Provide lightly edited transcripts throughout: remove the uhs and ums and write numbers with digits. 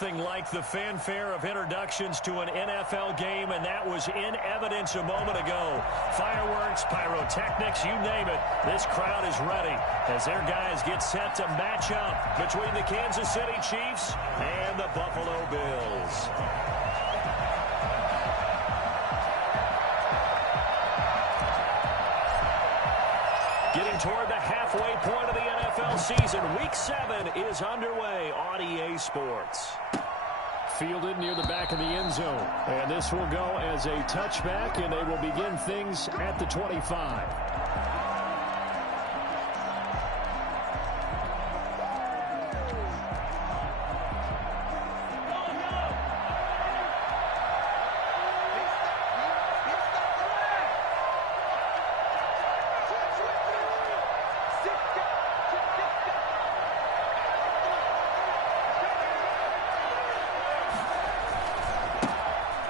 Nothing like the fanfare of introductions to an NFL game, and that was in evidence a moment ago. Fireworks, pyrotechnics, you name it. This crowd is ready as their guys get set to match up between the Kansas City Chiefs and the Buffalo Bills. Getting toward the halfway point of the NFL season. Week 7 is underway on EA Sports. Fielded near the back of the end zone. And this will go as a touchback, and they will begin things at the 25.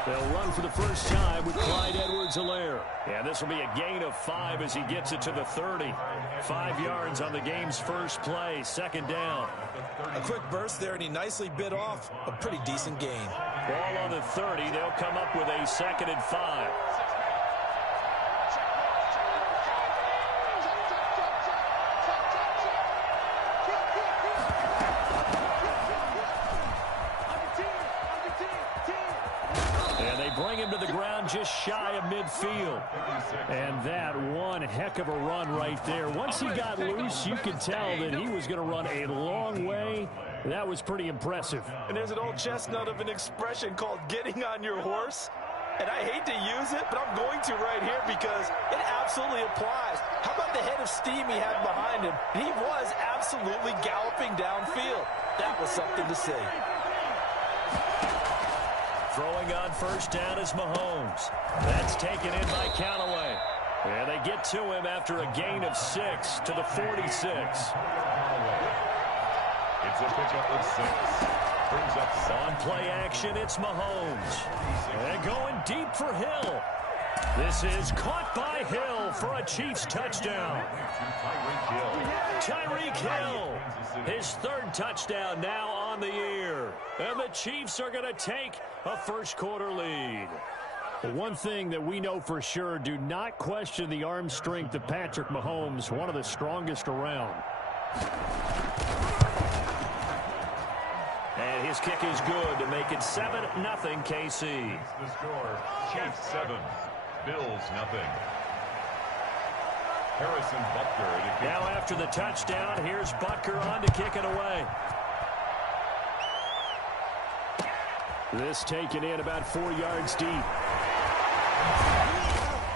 They'll run for the first time with Clyde Edwards-Helaire. Yeah, this will be a gain of 5 as he gets it to the 30. 5 yards on the game's first play, second down. A quick burst there, and he nicely bit off a pretty decent gain. Ball on the 30. They'll come up with a 2nd and 5. Bring him to the ground just shy of midfield. And that one heck of a run right there. Once he got loose, you could tell that he was going to run a long way. That was pretty impressive. And there's an old chestnut of an expression called getting on your horse. And I hate to use it, but I'm going to right here because it absolutely applies. How about the head of steam he had behind him? He was absolutely galloping downfield. That was something to see. Throwing on first down is Mahomes. That's taken in by Callaway. And they get to him after a gain of 6 to the 46. It's a pickup of 6. Brings up on play action, it's Mahomes. And going deep for Hill. This is caught by Hill for a Chiefs touchdown. Tyreek Hill, his 3rd touchdown now on the year. And the Chiefs are going to take a first-quarter lead. One thing that we know for sure, do not question the arm strength of Patrick Mahomes, one of the strongest around. And his kick is good to make it 7-0 KC. The score, Chiefs 7, Bills 0. Harrison Butker. Now after the touchdown, here's Butker on to kick it away. This taken in about 4 yards deep.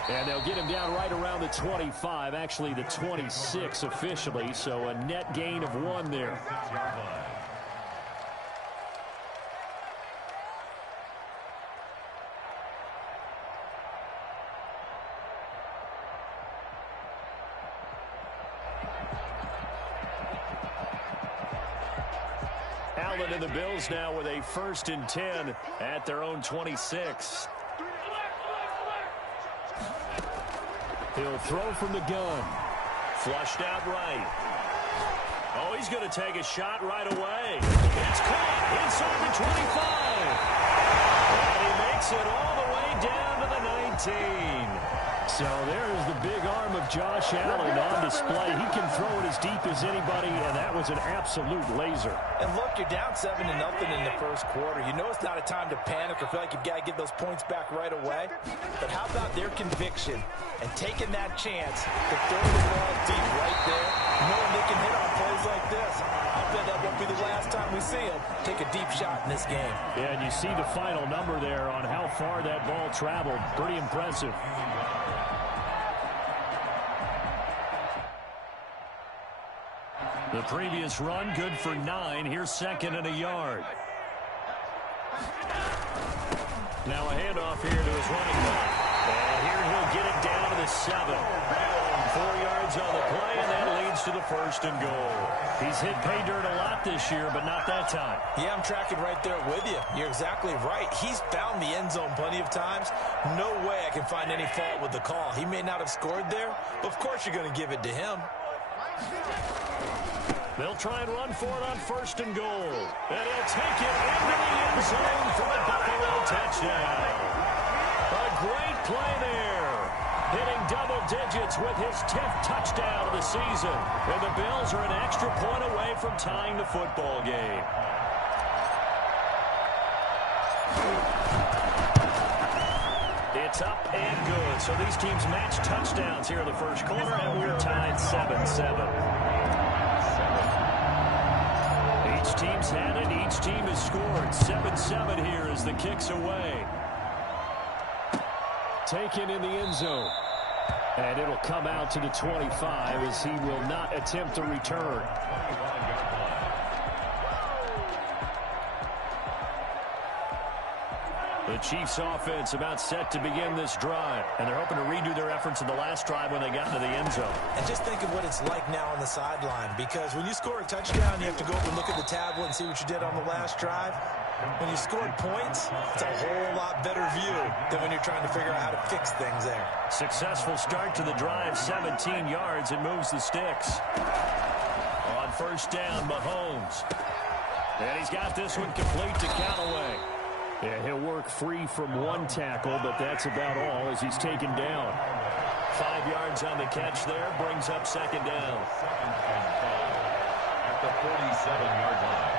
And they'll get him down right around the 25, actually the 26 officially, so a net gain of 1 there. Allen and the Bills now with a 1st and 10 at their own 26. He'll throw from the gun. Flushed out right. Oh, he's going to take a shot right away. It's caught inside the 25. And he makes it all the way down to the 19. So there's the big arm of Josh Allen on display. He can throw it as deep as anybody, and that was an absolute laser. And look, you're down 7-0 in the first quarter. You know it's not a time to panic or feel like you've got to get those points back right away. But how about their conviction and taking that chance to throw the ball deep right there, knowing they can hit on plays like this. I bet that won't be the last time we see them take a deep shot in this game. Yeah, and you see the final number there on how far that ball traveled. Pretty impressive. The previous run, good for 9. Here's 2nd and a yard. Now a handoff here to his running back. And here he'll get it down to the 7. 4 yards on the play, and that leads to the 1st and goal. He's hit pay dirt a lot this year, but not that time. Yeah, I'm tracking right there with you. You're exactly right. He's found the end zone plenty of times. No way I can find any fault with the call. He may not have scored there, but of course you're going to give it to him. They'll try and run for it on 1st and goal. And he'll take it into the end zone for a Buffalo touchdown. A great play there. Hitting double digits with his 10th touchdown of the season. And the Bills are an extra point away from tying the football game. It's up and good. So these teams match touchdowns here in the first quarter, and we're tied 7-7. Each team's had it. Each team has scored. 7-7 here as the kick's away. Taken in the end zone. And it'll come out to the 25 as he will not attempt to return. The Chiefs offense about set to begin this drive, and they're hoping to redo their efforts in the last drive when they got into the end zone. And just think of what it's like now on the sideline, because when you score a touchdown, you have to go up and look at the tablet and see what you did on the last drive. When you scored points, it's a whole lot better view than when you're trying to figure out how to fix things there. Successful start to the drive, 17 yards, and moves the sticks. On first down, Mahomes. And he's got this one complete to Callaway. Yeah, he'll work free from one tackle, but that's about all as he's taken down. 5 yards on the catch there, brings up second down. At the 47-yard line.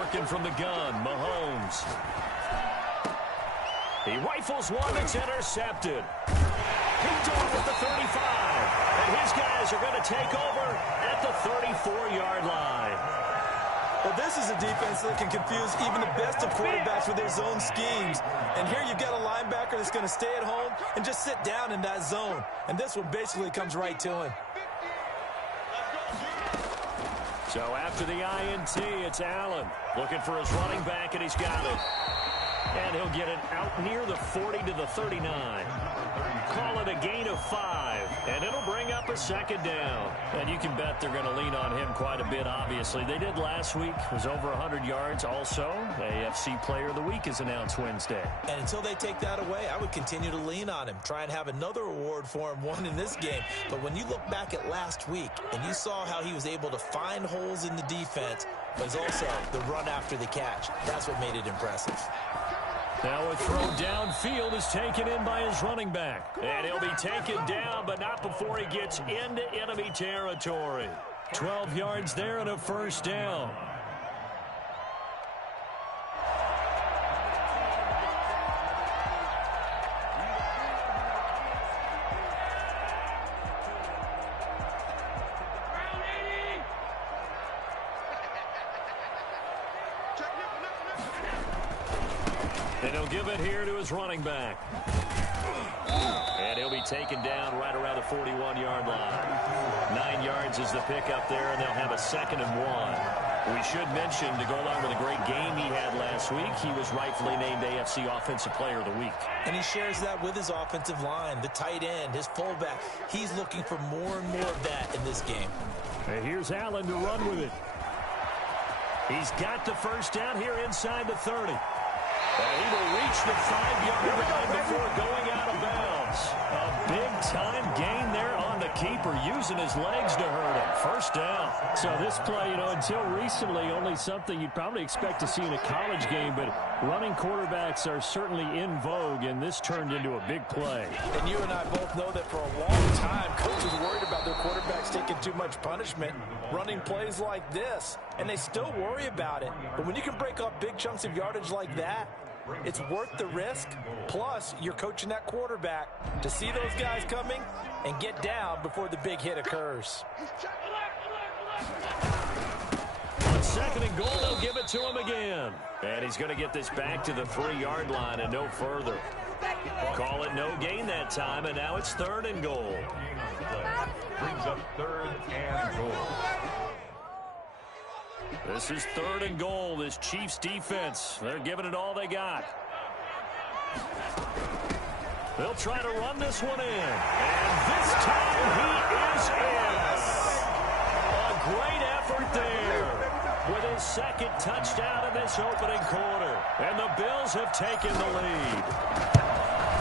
Working from the gun, Mahomes. He rifles one that's intercepted. Picked off at the 35. And his guys are going to take over at the 34-yard line. Well, this is a defense that can confuse even the best of quarterbacks with their zone schemes. And here you've got a linebacker that's going to stay at home and just sit down in that zone. And this one basically comes right to him. So after the INT, it's Allen looking for his running back, and he's got it. And he'll get it out near the 40 to the 39. Call it a gain of 5, and it'll bring up a second down. And you can bet they're going to lean on him quite a bit, obviously. They did last week. It was over 100 yards. Also, AFC Player of the Week is announced Wednesday. And until they take that away, I would continue to lean on him. Try and have another award for him, one in this game. But when you look back at last week, and you saw how he was able to find holes in the defense, but it's also the run after the catch. That's what made it impressive. Now a throw downfield is taken in by his running back. And he'll be taken down, but not before he gets into enemy territory. 12 yards there and a first down. And he'll give it here to his running back. And he'll be taken down right around the 41-yard line. 9 yards is the pickup there, and they'll have a 2nd and 1. We should mention, to go along with a great game he had last week, he was rightfully named AFC Offensive Player of the Week. And he shares that with his offensive line, the tight end, his fullback. He's looking for more and more of that in this game. And here's Allen to run with it. He's got the first down here inside the 30. And he will reach the 5-yard line before going out of bounds. A big-time gain there on the keeper, using his legs to hurt him. First down. So this play, until recently, only something you'd probably expect to see in a college game, but running quarterbacks are certainly in vogue, and this turned into a big play. And you and I both know that for a long time, coaches worried about their quarterbacks taking too much punishment, running plays like this, and they still worry about it. But when you can break up big chunks of yardage like that, it's worth the risk. Plus, you're coaching that quarterback to see those guys coming and get down before the big hit occurs. On 2nd and goal, they'll give it to him again. And he's going to get this back to the 3-yard line and no further. Call it no gain that time, and now it's 3rd and goal. Brings up 3rd and goal. This is 3rd and goal. This Chiefs defense, they're giving it all they got. They'll try to run this one in. And this time he is in. A great effort there with his 2nd touchdown in this opening quarter. And the Bills have taken the lead.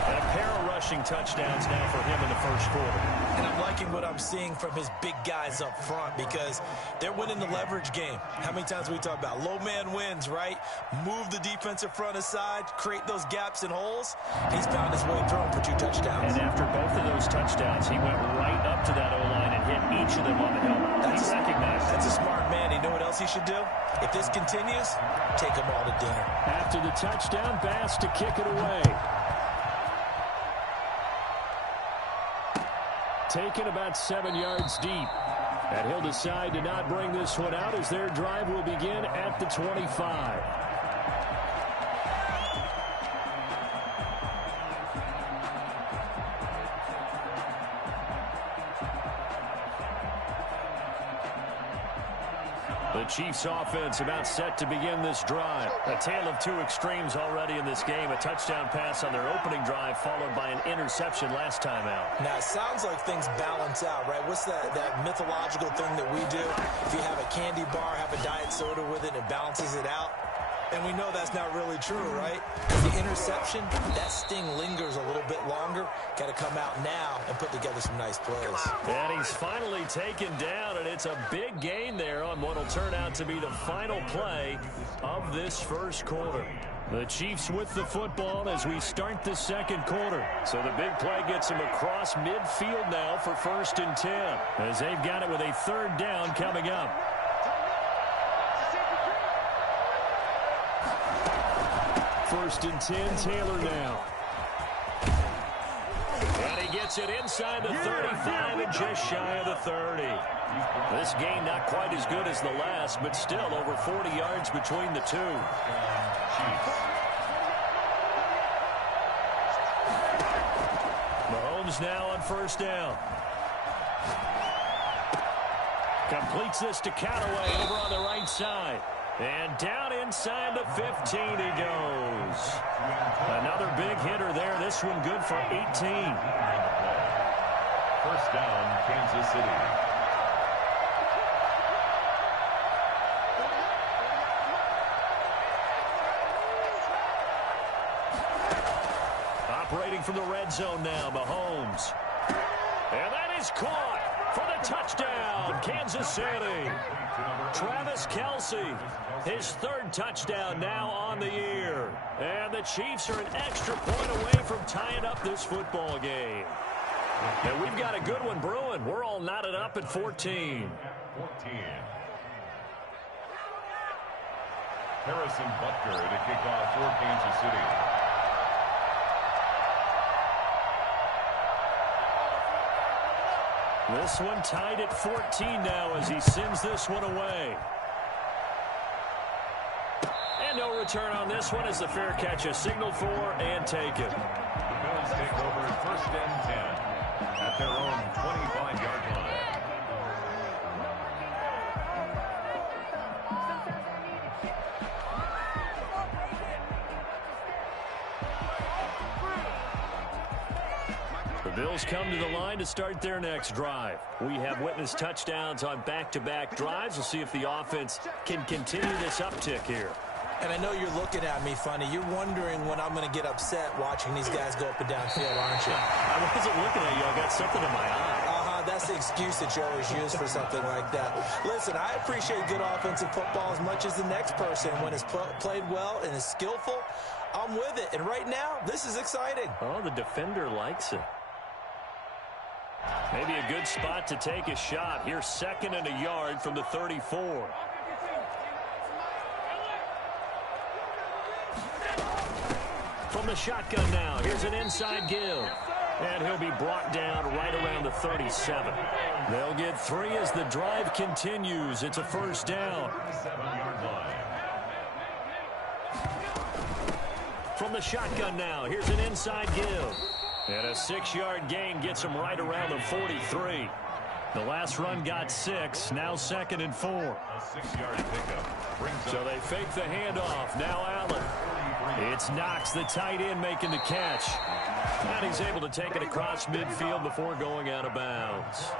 And a pair of rushing touchdowns now for him in the first quarter. And I'm liking what I'm seeing from his big guys up front because they're winning the leverage game. How many times we talk about low man wins, right? Move the defensive front aside, create those gaps and holes. He's found his way through for 2 touchdowns. And after both of those touchdowns, he went right up to that O-line and hit each of them on the helmet. He recognized it. That's a smart man. You know what else he should do? If this continues, take them all to dinner. After the touchdown, Bass to kick it away. Taken about 7 yards deep. And he'll decide to not bring this one out as their drive will begin at the 25. The Chiefs offense about set to begin this drive. A tale of 2 extremes already in this game. A touchdown pass on their opening drive followed by an interception last time out. Now, it sounds like things balance out, right? What's that mythological thing that we do? If you have a candy bar, have a diet soda with it, and it balances it out. And we know that's not really true, right? The interception, that sting lingers a little bit longer. Got to come out now and put together some nice plays. And he's finally taken down, and it's a big gain there on what will turn out to be the final play of this first quarter. The Chiefs with the football as we start the second quarter. So the big play gets them across midfield now for 1st and 10. As they've got it with a 3rd down coming up. First and 10, Taylor now. And he gets it inside the 35 and just shy of the 30. This game not quite as good as the last, but still over 40 yards between the 2. Mahomes now on 1st down. Completes this to Callaway over on the right side. And down inside the 15 he goes. Another big hitter there. This one good for 18. 1st down, Kansas City. Operating from the red zone now, Mahomes. And that is caught for the touchdown, Kansas City. Travis Kelce, his 3rd touchdown now on the year. And the Chiefs are an extra point away from tying up this football game. And we've got a good one brewing. We're all knotted up at 14. Harrison Butker to kick off for Kansas City. This one tied at 14 now as he sends this one away. And no return on this one as the fair catch is signaled for and taken. The Bills take over 1st and 10 at their own 25-yard line. The Bills come to the line to start their next drive. We have witnessed touchdowns on back-to-back drives. We'll see if the offense can continue this uptick here. And I know you're looking at me funny. You're wondering when I'm going to get upset watching these guys go up and down field, aren't you? I wasn't looking at you. I got something in my eye. That's the excuse that you always use for something like that. Listen, I appreciate good offensive football as much as the next person. When it's played well and is skillful, I'm with it. And right now, this is exciting. Oh, the defender likes it. Maybe a good spot to take a shot. Here's 2nd and a yard from the 34. From the shotgun now, here's an inside give. And he'll be brought down right around the 37. They'll get 3 as the drive continues. It's a 1st down. From the shotgun now, here's an inside give. And a 6-yard gain gets him right around the 43. The last run got 6, now 2nd and 4. A 6-yard pickup. So they fake the handoff. Now Allen. It's Knox, the tight end, making the catch. And he's able to take it across midfield before going out of bounds.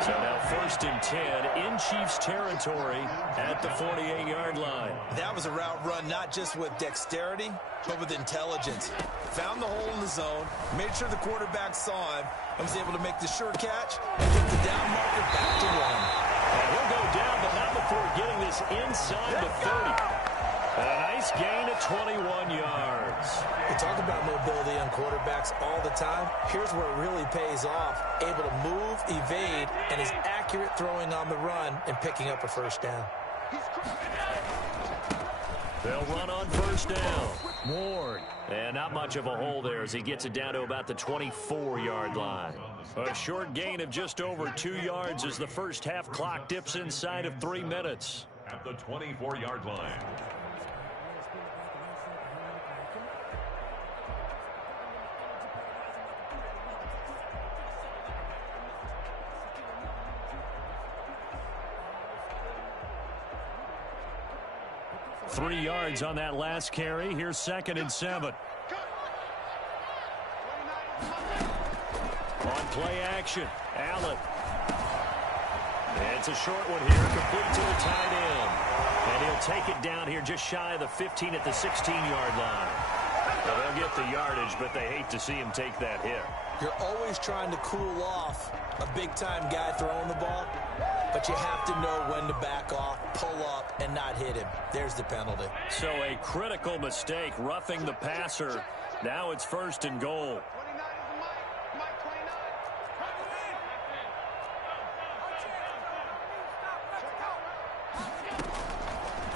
So now 1st and 10 in Chiefs territory at the 48-yard line. That was a route run not just with dexterity, but with intelligence. Found the hole in the zone, made sure the quarterback saw him, and was able to make the sure catch and get the down marker back to one. And he'll go down, but not before getting this inside the 30. A nice gain of 21 yards. We talk about mobility on quarterbacks all the time. Here's where it really pays off. Able to move, evade, and is accurate throwing on the run and picking up a first down. They'll run on first down. Ward. And not much of a hole there as he gets it down to about the 24-yard line. A short gain of just over 2 yards as the first half clock dips inside of 3 minutes. At the 24-yard line. Three yards on that last carry. Here's 2nd and 7. On play action, Allen. It's a short one here, complete to the tight end. And he'll take it down here just shy of the 15 at the 16-yard line. Well, they'll get the yardage, but they hate to see him take that hit. You're always trying to cool off a big-time guy throwing the ball, but you have to know when to back off, pull up, and not hit him. There's the penalty. So a critical mistake, roughing the passer. Now it's 1st and goal.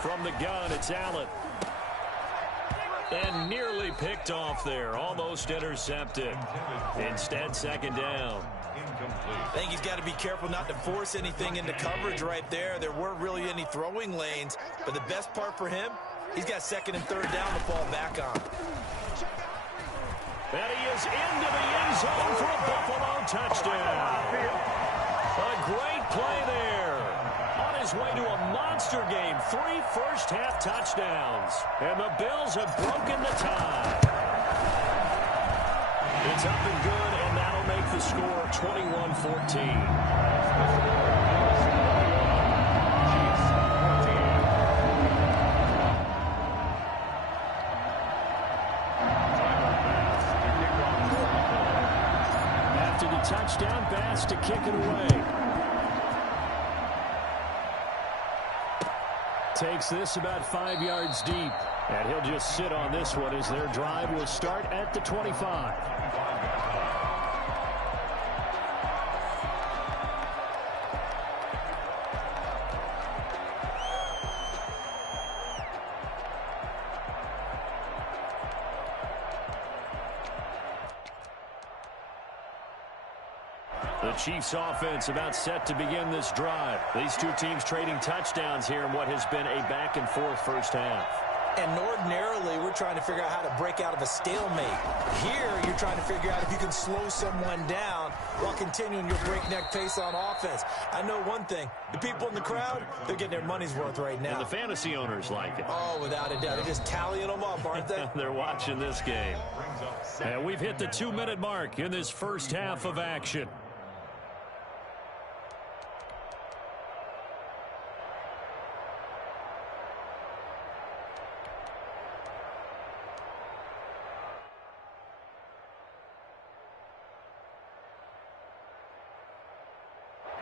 From the gun, it's Allen. And nearly picked off there. Almost intercepted. Instead, 2nd down. I think he's got to be careful not to force anything into coverage right there. There weren't really any throwing lanes. But the best part for him, he's got 2nd and 3rd down to fall back on. And he is into the end zone for a Buffalo touchdown. A great play there. On his way to a monster game. 3 first-half touchdowns. And the Bills have broken the tie. It's up and good, and that'll make the score 21-14. After the touchdown pass to kick it away. Takes this about 5 yards deep. And he'll just sit on this one as their drive will start at the 25. The Chiefs offense about set to begin this drive. These two teams trading touchdowns here in what has been a back-and-forth first half. And ordinarily, we're trying to figure out how to break out of a stalemate. Here, you're trying to figure out if you can slow someone down while continuing your breakneck pace on offense. I know one thing. The people in the crowd, they're getting their money's worth right now. And the fantasy owners like it. Oh, without a doubt. They're just tallying them up, aren't they? They're watching this game. And we've hit the 2-minute mark in this first half of action.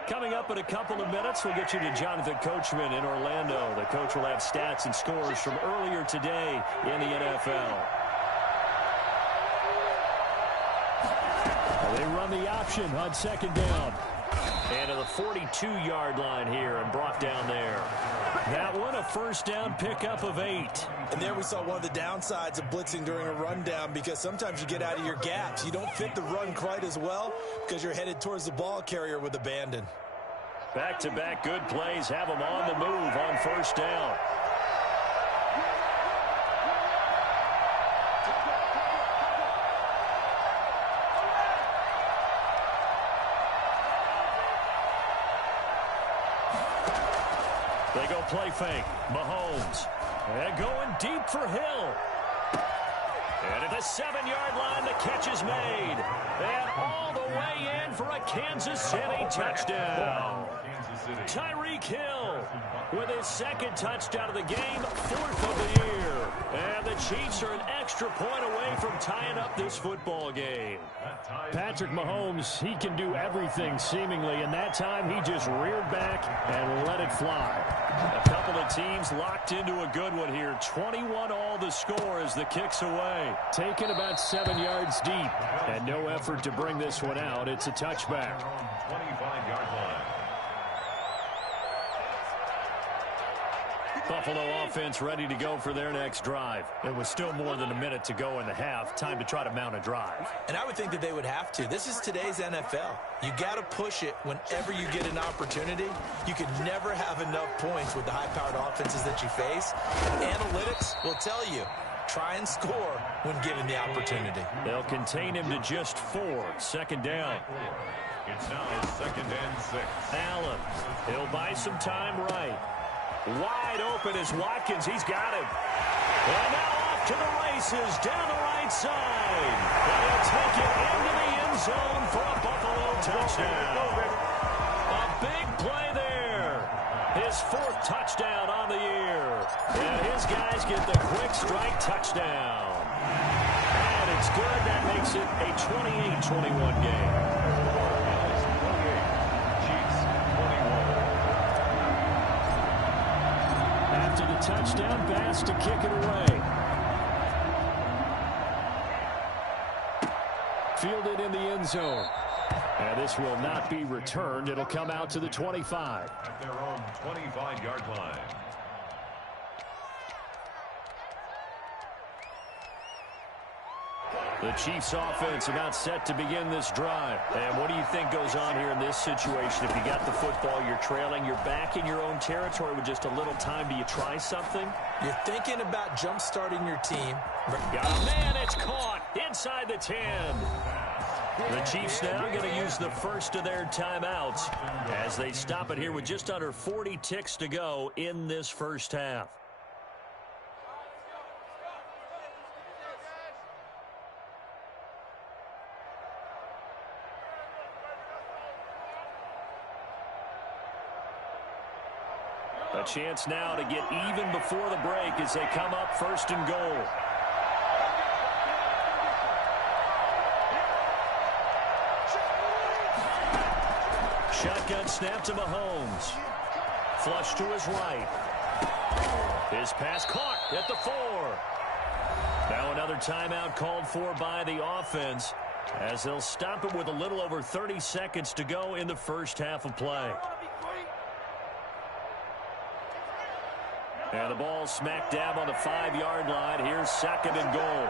Coming up in a couple of minutes, we'll get you to Jonathan Coachman in Orlando. The coach will have stats and scores from earlier today in the NFL. They run the option on 2nd down. And to the 42-yard line here and brought down there. That one, a first down pickup of 8. And there we saw one of the downsides of blitzing during a rundown, because sometimes you get out of your gaps. You don't fit the run quite as well because you're headed towards the ball carrier with abandon. Back-to-back good plays have them on the move on first down. They go play fake. Mahomes. And going deep for Hill. And at the 7-yard line, the catch is made. And all the way in for a Kansas City touchdown. Tyreek Hill with his second touchdown of the game, 4th of the year. And the Chiefs are an extra point away from tying up this football game. Patrick Mahomes, he can do everything seemingly, and that time he just reared back and let it fly. A couple of teams locked into a good one here. 21 all the score as the kick's away. Taken about 7 yards deep, and no effort to bring this one out. It's a touchback. 25-yard line. Buffalo offense ready to go for their next drive. It was still more than a minute to go in the half. Time to try to mount a drive. And I would think that they would have to. This is today's NFL. You got to push it whenever you get an opportunity. You can never have enough points with the high-powered offenses that you face. Analytics will tell you, try and score when given the opportunity. They'll contain him to just 4. 2nd down. It's now 2nd and 6. Allen, he'll buy some time right. Wide open is Watkins. He's got him. And now off to the races down the right side. And he'll take it into the end zone for a Buffalo touchdown. A big play there. His 4th touchdown on the year. And his guys get the quick strike touchdown. And it's good. That makes it a 28-21 game. Touchdown pass to kick it away. Fielded in the end zone. And this will not be returned. It'll come out to the 25. At their own 25-yard line. The Chiefs offense about set to begin this drive. And what do you think goes on here in this situation? If you got the football, you're trailing, you're back in your own territory with just a little time. Do you try something? You're thinking about jump-starting your team. Oh, man, it's caught inside the 10. The Chiefs now going to use the first of their timeouts as they stop it here with just under 40 ticks to go in this first half. A chance now to get even before the break as they come up 1st and goal. Shotgun snap to Mahomes. Flush to his right. His pass caught at the 4. Now another timeout called for by the offense as they'll stop it with a little over 30 seconds to go in the first half of play. And the ball smack dab on the 5-yard line. Here's 2nd and goal.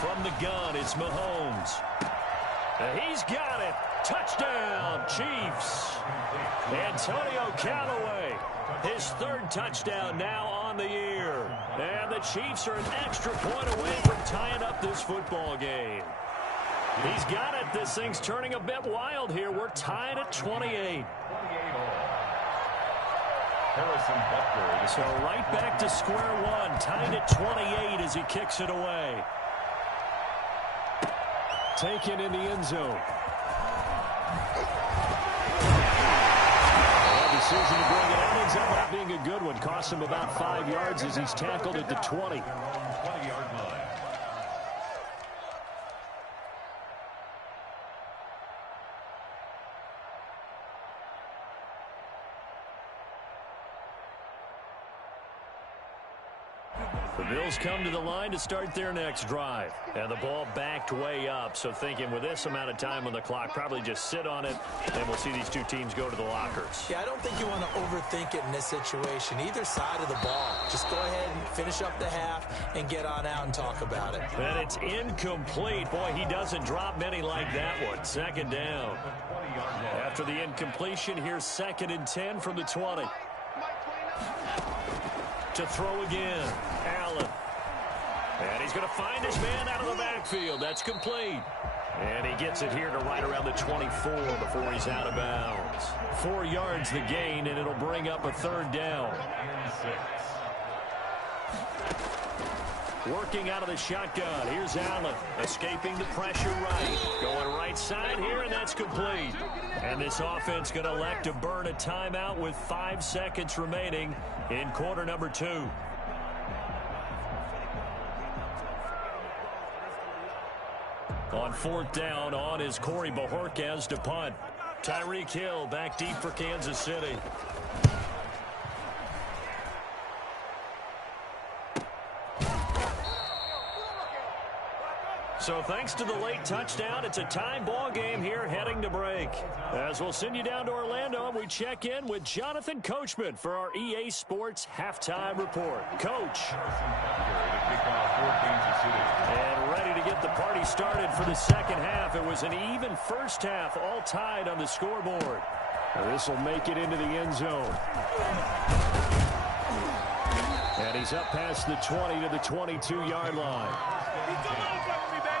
From the gun, it's Mahomes. He's got it. Touchdown, Chiefs. Antonio Callaway, his 3rd touchdown now on the year. And the Chiefs are an extra point away from tying up this football game. He's got it. This thing's turning a bit wild here. We're tied at 28. So right back to square one. Tied at 28 as he kicks it away. Taken in the end zone. Decision to bring it out ends up not being a good one. Cost him about 5 yards as he's tackled at the 20. 20-yard line. The Bills come to the line to start their next drive. And the ball backed way up. So thinking with this amount of time on the clock, probably just sit on it, and we'll see these two teams go to the lockers. Yeah, I don't think you want to overthink it in this situation. Either side of the ball. Just go ahead and finish up the half and get on out and talk about it. And it's incomplete. Boy, he doesn't drop many like that one. 2nd down. After the incompletion, here's 2nd and 10 from the 20. To throw again. Allen. And he's going to find his man out of the backfield. That's complete. And he gets it here to right around the 24 before he's out of bounds. 4 yards the gain, and it'll bring up a 3rd down. Working out of the shotgun. Here's Allen. Escaping the pressure right. Going right side here, and that's complete. And this offense going to elect to burn a timeout with 5 seconds remaining in quarter number 2. On 4th down, on is Corey Bojorquez to punt. Tyreek Hill back deep for Kansas City. So thanks to the late touchdown, it's a tie ball game here heading to break. As we'll send you down to Orlando, we check in with Jonathan Coachman for our EA Sports Halftime Report. Coach. And ready to get the party started for the second half. It was an even first half, all tied on the scoreboard. This will make it into the end zone. And he's up past the 20 to the 22-yard line.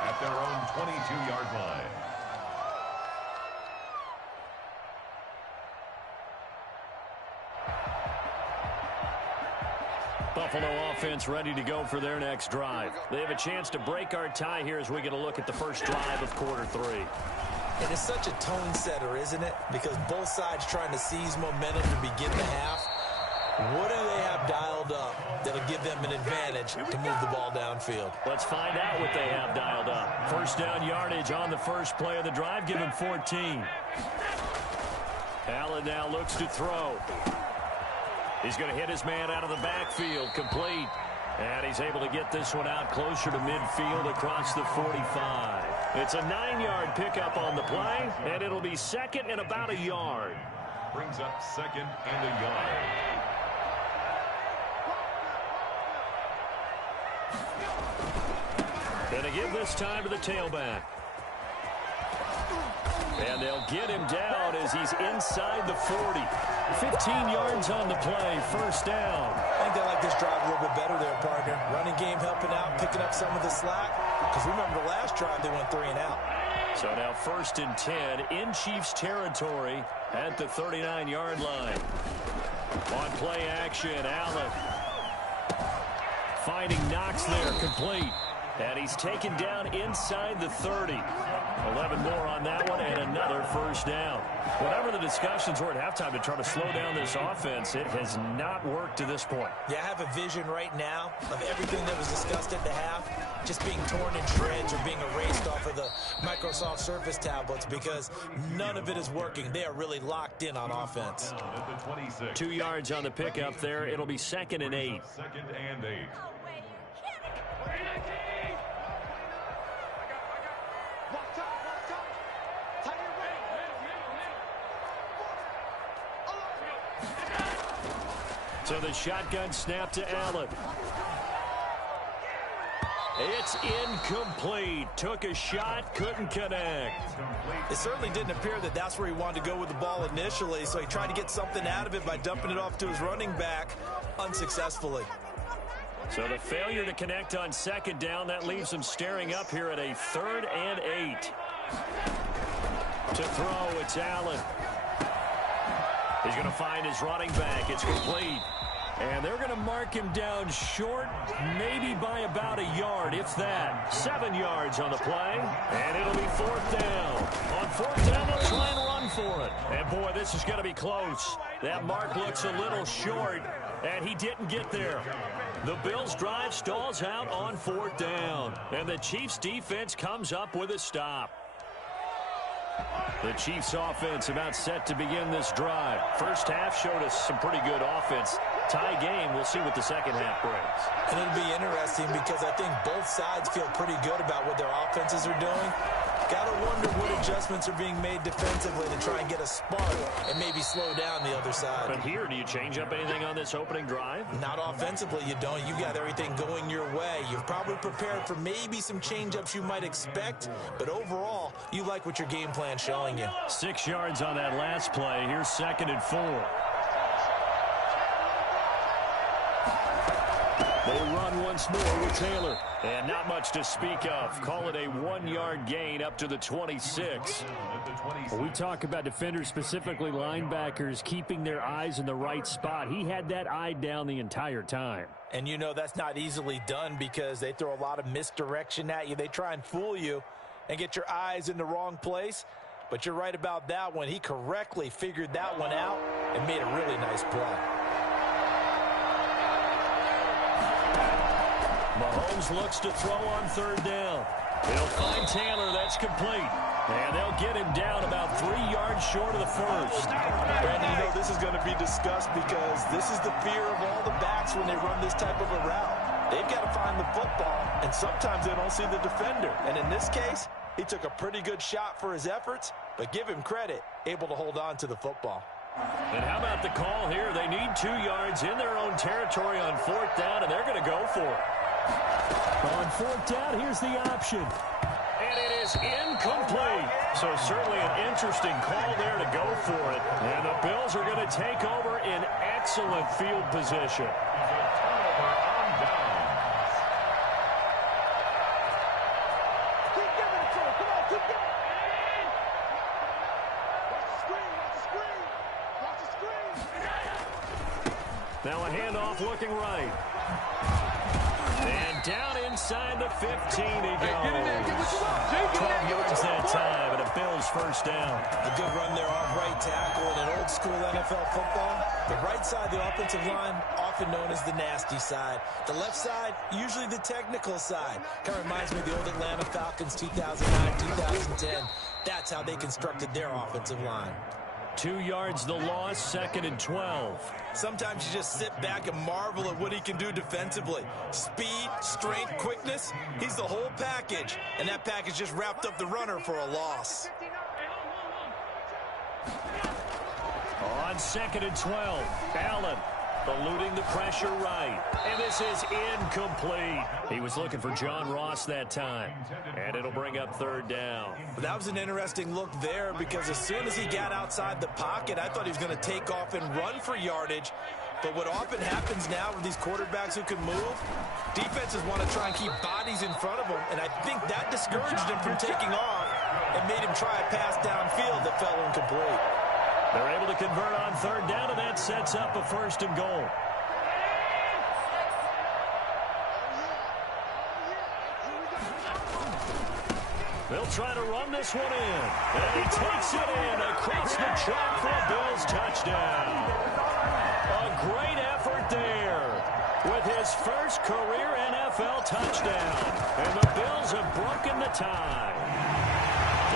At their own 22-yard line. Buffalo offense ready to go for their next drive. They have a chance to break our tie here as we get a look at the first drive of quarter 3. It is such a tone setter, isn't it? Because both sides trying to seize momentum to begin the half. What do they have dialed up that'll give them an advantage to move the ball downfield? Let's find out what they have dialed up. First down yardage on the first play of the drive. Give him 14. Allen now looks to throw. He's going to hit his man out of the backfield. Complete. And he's able to get this one out closer to midfield across the 45. It's a 9-yard pickup on the play, and it'll be second and about a yard. Brings up second and a yard. Going to give this time to the tailback. And they'll get him down as he's inside the 40. 15 yards on the play, first down. I think they like this drive a little bit better there, partner. Running game helping out, picking up some of the slack. Because remember the last drive, they went 3 and out. So now first and 10 in Chiefs territory at the 39-yard line. On play action, Allen. Finding Knox there, complete. And he's taken down inside the 30. 11 more on that one and another first down. Whatever the discussions were at halftime to try to slow down this offense, it has not worked to this point. Yeah, I have a vision right now of everything that was discussed at the half just being torn in shreds or being erased off of the Microsoft Surface tablets because none of it is working. They are really locked in on offense. 2 yards on the pickup there. It'll be second and 8. Second and 8. So the shotgun snap to Allen. It's incomplete. Took a shot, couldn't connect. It certainly didn't appear that that's where he wanted to go with the ball initially, so he tried to get something out of it by dumping it off to his running back unsuccessfully. So the failure to connect on second down, that leaves him staring up here at a 3rd and 8. To throw, it's Allen. He's going to find his running back. It's complete. And they're going to mark him down short, maybe by about a yard, if that. 7 yards on the play, and it'll be 4th down. On 4th down, they'll try and run for it. And, boy, this is going to be close. That mark looks a little short, and he didn't get there. The Bills' drive stalls out on 4th down, and the Chiefs' defense comes up with a stop. The Chiefs' offense about set to begin this drive. First half showed us some pretty good offense. Tie game, we'll see what the second half brings. And it'll be interesting because I think both sides feel pretty good about what their offenses are doing. Got to wonder what adjustments are being made defensively to try and get a spark and maybe slow down the other side. But here, do you change up anything on this opening drive? Not offensively, you don't. You got everything going your way. You've probably prepared for maybe some change-ups you might expect, but overall, you like what your game plan's showing you. 6 yards on that last play. Here's 2nd and 4. They run once more with Taylor. And not much to speak of. Call it a 1-yard gain up to the 26. Well, we talk about defenders, specifically linebackers, keeping their eyes in the right spot. He had that eye down the entire time. And you know that's not easily done because they throw a lot of misdirection at you. They try and fool you and get your eyes in the wrong place. But you're right about that one. He correctly figured that one out and made a really nice play. Mahomes looks to throw on third down. He'll find Taylor. That's complete. And they'll get him down about 3 yards short of the first. Brandon, you know this is going to be discussed because this is the fear of all the backs when they run this type of a route. They've got to find the football, and sometimes they don't see the defender. And in this case, he took a pretty good shot for his efforts, but give him credit, able to hold on to the football. And how about the call here? They need 2 yards in their own territory on fourth down, and they're going to go for it. On fourth down, here's the option. And it is incomplete. So certainly an interesting call there to go for it. And the Bills are going to take over in excellent field position. Now a handoff looking right. And down inside the 15 he goes. 12 yards that time, and a Bills first down. A good run there off right tackle in an old school NFL football. The right side of the offensive line, often known as the nasty side. The left side, usually the technical side. Kind of reminds me of the old Atlanta Falcons 2009, 2010. That's how they constructed their offensive line. 2 yards the loss, 2nd and 12. Sometimes you just sit back and marvel at what he can do defensively. Speed, strength, quickness, he's the whole package. And that package just wrapped up the runner for a loss. On 2nd and 12, Allen eluding the pressure right. And this is incomplete. He was looking for John Ross that time. And it'll bring up third down. That was an interesting look there because as soon as he got outside the pocket, I thought he was going to take off and run for yardage. But what often happens now with these quarterbacks who can move, defenses want to try and keep bodies in front of them. And I think that discouraged him from taking off and made him try a pass downfield that fell incomplete. They're able to convert on third down, and that sets up a 1st and goal. They'll try to run this one in. And he takes it in across the track for a Bills touchdown. A great effort there with his first career NFL touchdown. And the Bills have broken the tie.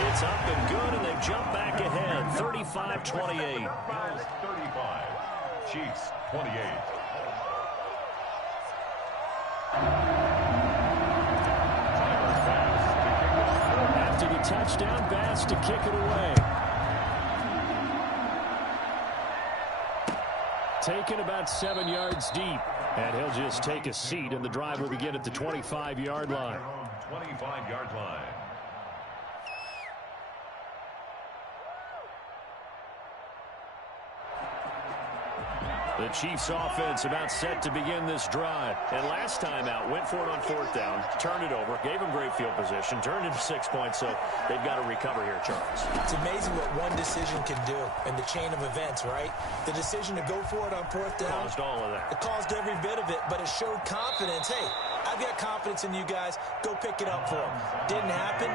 It's up and good, and they've jumped back ahead, 35-28. Bills 35, Chiefs 28. After the touchdown, Bass to kick it away. Taken about 7 yards deep, and he'll just take a seat, and the drive will begin at the 25-yard line. 25-yard line. The Chiefs offense about set to begin this drive. And last time out, went for it on fourth down, turned it over, gave them great field position, turned it 6 points, so they've got to recover here, Charles. It's amazing what one decision can do in the chain of events, right? The decision to go for it on fourth down. Caused all of that. It caused every bit of it, but it showed confidence. Hey, I've got confidence in you guys. Go pick it up for them. Didn't happen.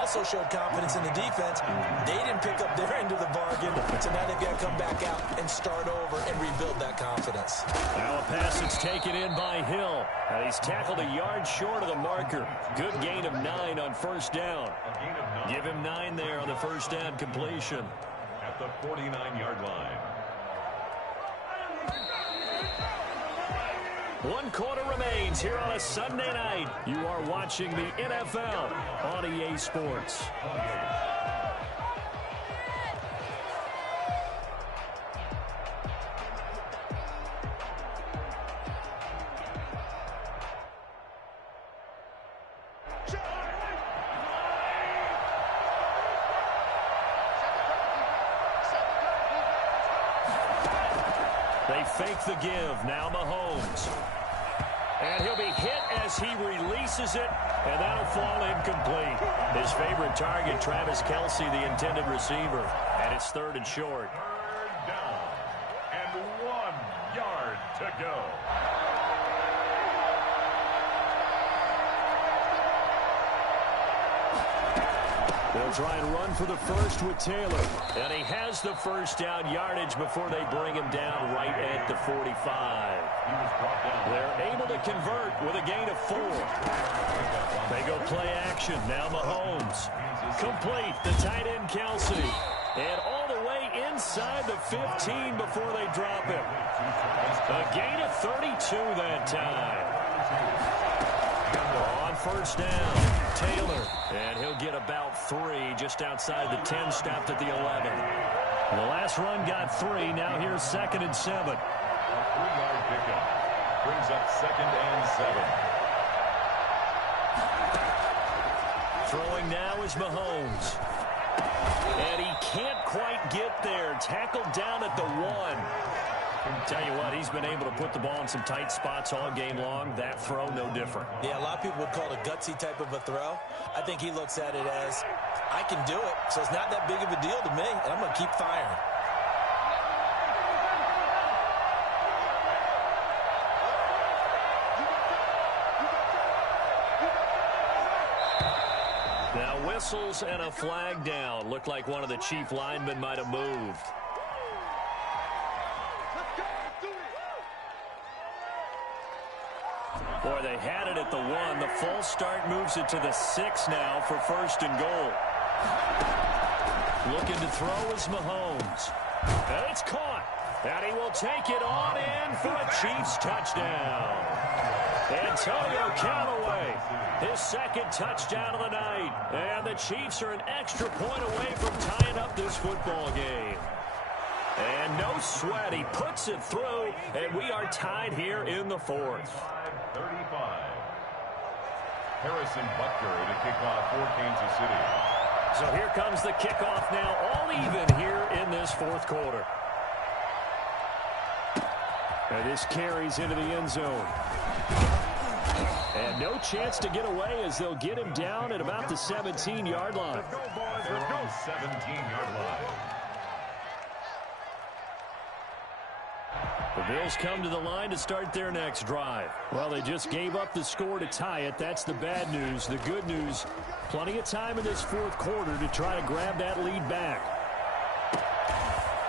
Also showed confidence in the defense. They didn't pick up their end of the bargain, so now they've got to come back out and start over and rebuild that confidence. Now a pass that's taken in by Hill. And he's tackled a yard short of the marker. Good gain of 9 on first down. Give him 9 there on the first down completion. At the 49-yard line. 1 quarter remains here on a Sunday night. You are watching the NFL on EA Sports. They fake the give. Now Mahomes. And he'll be hit as he releases it, and that'll fall incomplete. His favorite target, Travis Kelce, the intended receiver. And it's 3rd and short. Third down and 1 yard to go. They'll try and run for the first with Taylor. And he has the first down yardage before they bring him down right at the 45. They're able to convert with a gain of 4. They go play action. Now Mahomes. Complete. The tight end, Kelce. And all the way inside the 15 before they drop him. A gain of 32 that time. On first down, Taylor. And he'll get about 3 just outside the 10, stopped at the 11. The last run got 3. Now here's 2nd and 7. A 3-yard pickup brings up 2nd and 7. Throwing now is Mahomes. And he can't quite get there. Tackled down at the 1. Tell you what, he's been able to put the ball in some tight spots all game long. That throw, no different. Yeah, a lot of people would call it a gutsy type of a throw. I think he looks at it as, I can do it, so it's not that big of a deal to me, and I'm going to keep firing. Now whistles and a flag down. Looked like one of the chief linemen might have moved. Boy, they had it at the 1. The false start moves it to the 6 now for 1st and goal. Looking to throw is Mahomes. And it's caught. And he will take it on in for a Chiefs touchdown. Antonio Callaway, his 2nd touchdown of the night. And the Chiefs are an extra point away from tying up this football game. And no sweat, he puts it through, and we are tied here in the 4th. 35. Harrison Butker to kick off for Kansas City. So here comes the kickoff now, all even here in this 4th quarter. And this carries into the end zone. And no chance to get away as they'll get him down at about the 17-yard line. Let's go, boys. Let's go. 17-yard line. The Bills come to the line to start their next drive. Well, they just gave up the score to tie it. That's the bad news. The good news, plenty of time in this 4th quarter to try to grab that lead back.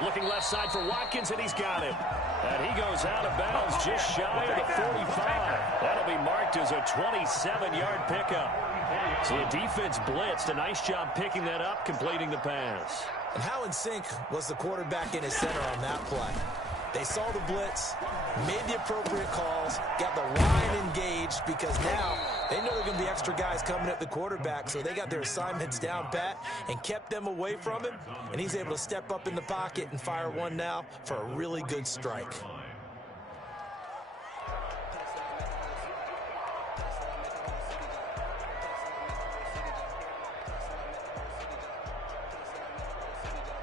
Looking left side for Watkins, and he's got it. And he goes out of bounds just shy of the 45. That'll be marked as a 27-yard pickup. So the defense blitzed. A nice job picking that up, completing the pass. And how in sync was the quarterback in his center on that play? They saw the blitz, made the appropriate calls, got the line engaged because now they know there are going to be extra guys coming at the quarterback, so they got their assignments down pat and kept them away from him, and he's able to step up in the pocket and fire one now for a really good strike.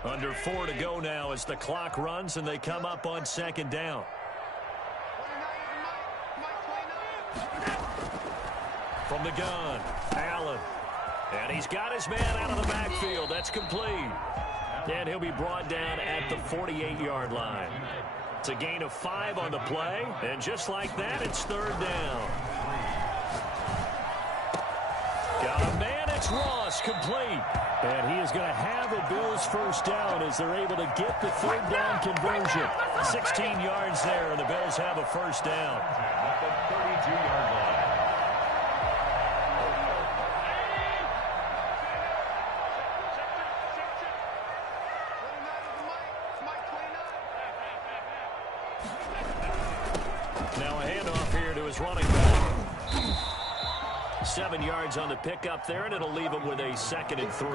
Under 4 to go now as the clock runs and they come up on 2nd down. From the gun, Allen. And he's got his man out of the backfield. That's complete. And he'll be brought down at the 48-yard line. It's a gain of 5 on the play. And just like that, it's 3rd down. Got a man, it's Ross, complete. And he is going to have a Bills first down as they're able to get the 3rd down conversion. 16 yards there, and the Bills have a first down. At the 32-yard line. Now a handoff here to his running back. 7 yards on the pickup there, and it'll leave him with a 2nd and 3.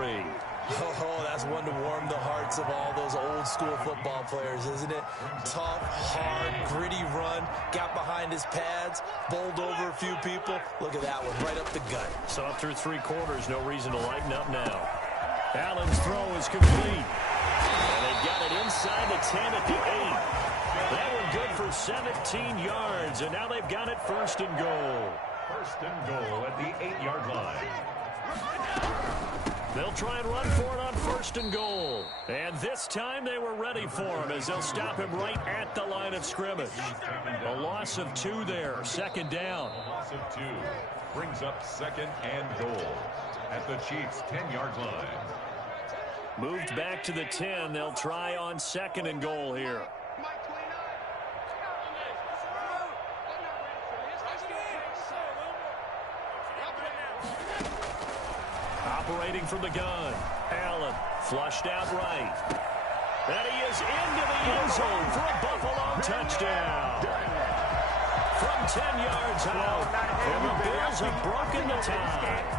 Oh, that's one to warm the hearts of all those old school football players, isn't it? Tough, hard, gritty run, got behind his pads, bowled over a few people. Look at that one, right up the gut. So up through 3 quarters, no reason to lighten up now. Allen's throw is complete. And they've got it inside the 10 at the 8. That one good for for 17 yards, and now they've got it first and goal. First and goal at the 8-yard line. They'll try and run for it on first and goal. And this time they were ready for him as they'll stop him right at the line of scrimmage. A loss of 2 there, second down. A loss of 2 brings up second and goal at the Chiefs' 10-yard line. Moved back to the 10. They'll try on second and goal here. Operating from the gun. Allen flushed out right. And he is into the end zone for a Buffalo touchdown. From 10 yards out. And the Bills have broken the tie.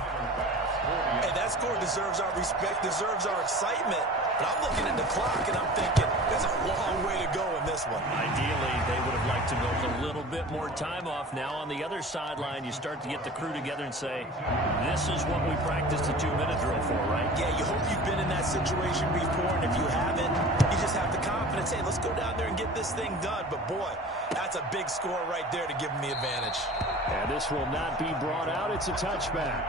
Hey, that score deserves our respect, deserves our excitement. But I'm looking at the clock and I'm thinking, there's a long way to go in this one. Ideally, they would have liked to milk a little bit more time off. Now on the other sideline, you start to get the crew together and say, this is what we practiced the 2-minute drill for, right? Yeah, you hope you've been in that situation before, and if you haven't, you just have the confidence, hey, let's go down there and get this thing done. But boy, that's a big score right there to give them the advantage. And this will not be brought out. It's a touchback.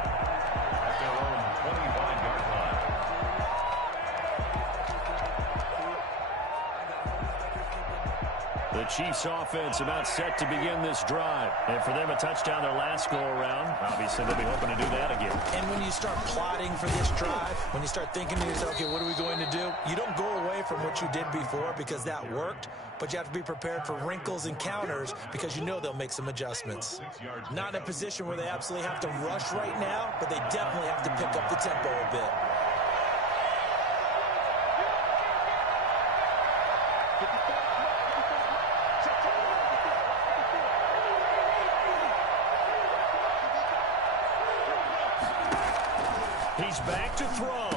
At their own 25-yard line. The Chiefs offense about set to begin this drive. And for them, a touchdown their last go-around. Obviously, they'll be hoping to do that again. And when you start plotting for this drive, when you start thinking to yourself, okay, what are we going to do? You don't go away from what you did before because that worked, but you have to be prepared for wrinkles and counters because you know they'll make some adjustments. Not in a position where they absolutely have to rush right now, but they definitely have to pick up the tempo a bit. He's back to throw.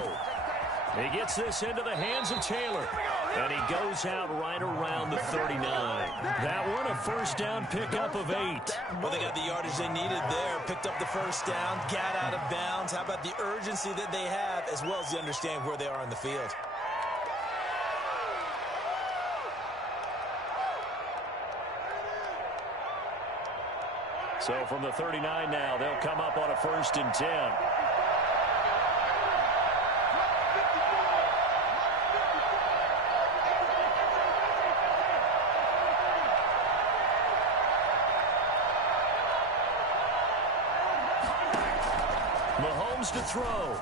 He gets this into the hands of Taylor. And he goes out right around the 39. That one, a first down pickup of 8. Well, they got the yardage they needed there. Picked up the first down, got out of bounds. How about the urgency that they have, as well as the understanding where they are on the field? So from the 39 now, they'll come up on a first and 10. Mahomes to throw.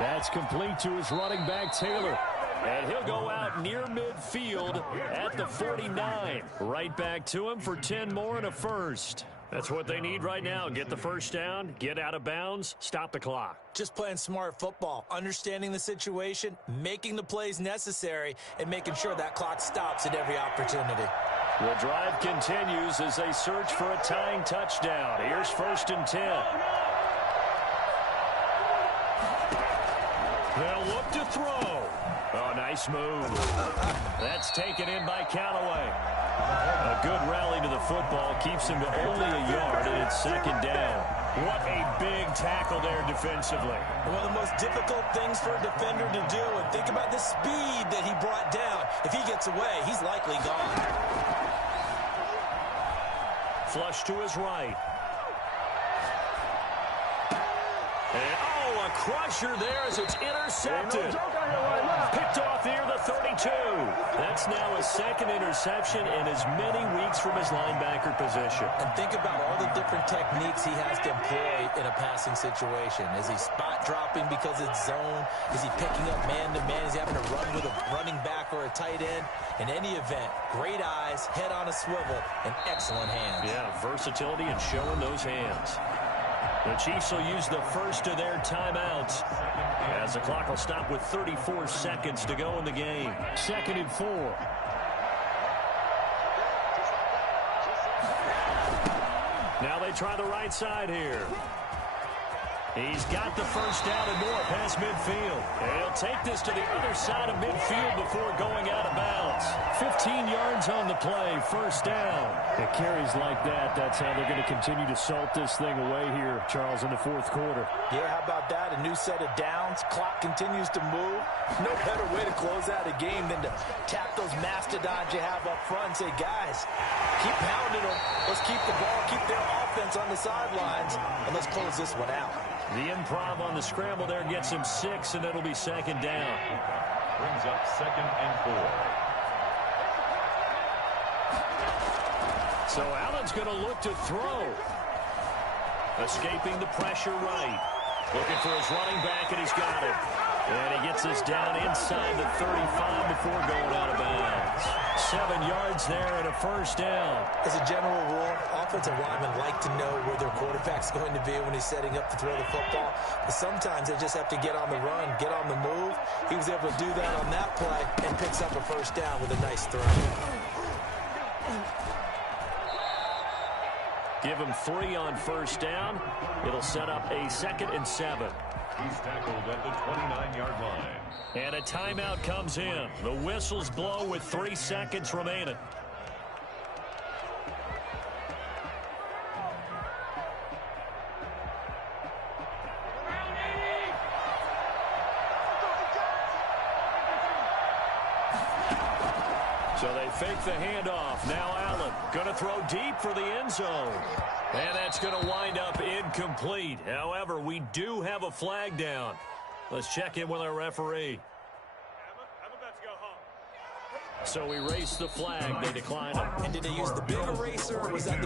That's complete to his running back, Taylor. And he'll go out near midfield at the 49. Right back to him for 10 more and a first. That's what they need right now. Get the first down, get out of bounds, stop the clock. Just playing smart football, understanding the situation, making the plays necessary, and making sure that clock stops at every opportunity. The drive continues as they search for a tying touchdown. Here's first and 10. They'll look to throw. Oh, nice move. That's taken in by Callaway. A good rally to the football keeps him to only a yard, and it's second down. What a big tackle there defensively. One of the most difficult things for a defender to do, and think about the speed that he brought down. If he gets away, he's likely gone. Flush to his right. And, oh, a crusher there as it's intercepted. Picked off near the 32. That's now his second interception in as many weeks from his linebacker position. And think about all the different techniques he has to employ in a passing situation. Is he spot dropping because it's zone? Is he picking up man-to-man? Is he having to run with a running back or a tight end? In any event, great eyes, head on a swivel, and excellent hands. Yeah, versatility and showing those hands. The Chiefs will use the first of their timeouts as the clock will stop with 34 seconds to go in the game. Second and 4. Now they try the right side here. He's got the first down and more past midfield. And he'll take this to the other side of midfield before going out of bounds. 15 yards on the play, first down. It carries like that. That's how they're going to continue to salt this thing away here, Charles, in the fourth quarter. Yeah, how about that? A new set of downs. Clock continues to move. No better way to close out a game than to tap those mastodons you have up front and say, guys, keep pounding them. Let's keep the ball, keep their offense on the sidelines, and let's close this one out. The improv on the scramble there gets him 6, and it'll be second down. Brings up 2nd and 4. So Allen's going to look to throw. Escaping the pressure right. Looking for his running back, and he's got it. And he gets this down inside the 35 before going out of bounds. 7 yards there and a first down. As a general rule, offensive linemen like to know where their quarterback's going to be when he's setting up to throw the football. But sometimes they just have to get on the run, get on the move. He was able to do that on that play and picks up a first down with a nice throw. Give him 3 on first down. It'll set up a 2nd and 7. He's tackled at the 29-yard line. And a timeout comes in. The whistles blow with 3 seconds remaining. So they fake the handoff. Now Allen going to throw deep for the end zone. And that's going to wind up incomplete. However, we do have a flag down. Let's check in with our referee. I'm about to go home. So we race the flag. They decline it. And did they use the big eraser, or was that the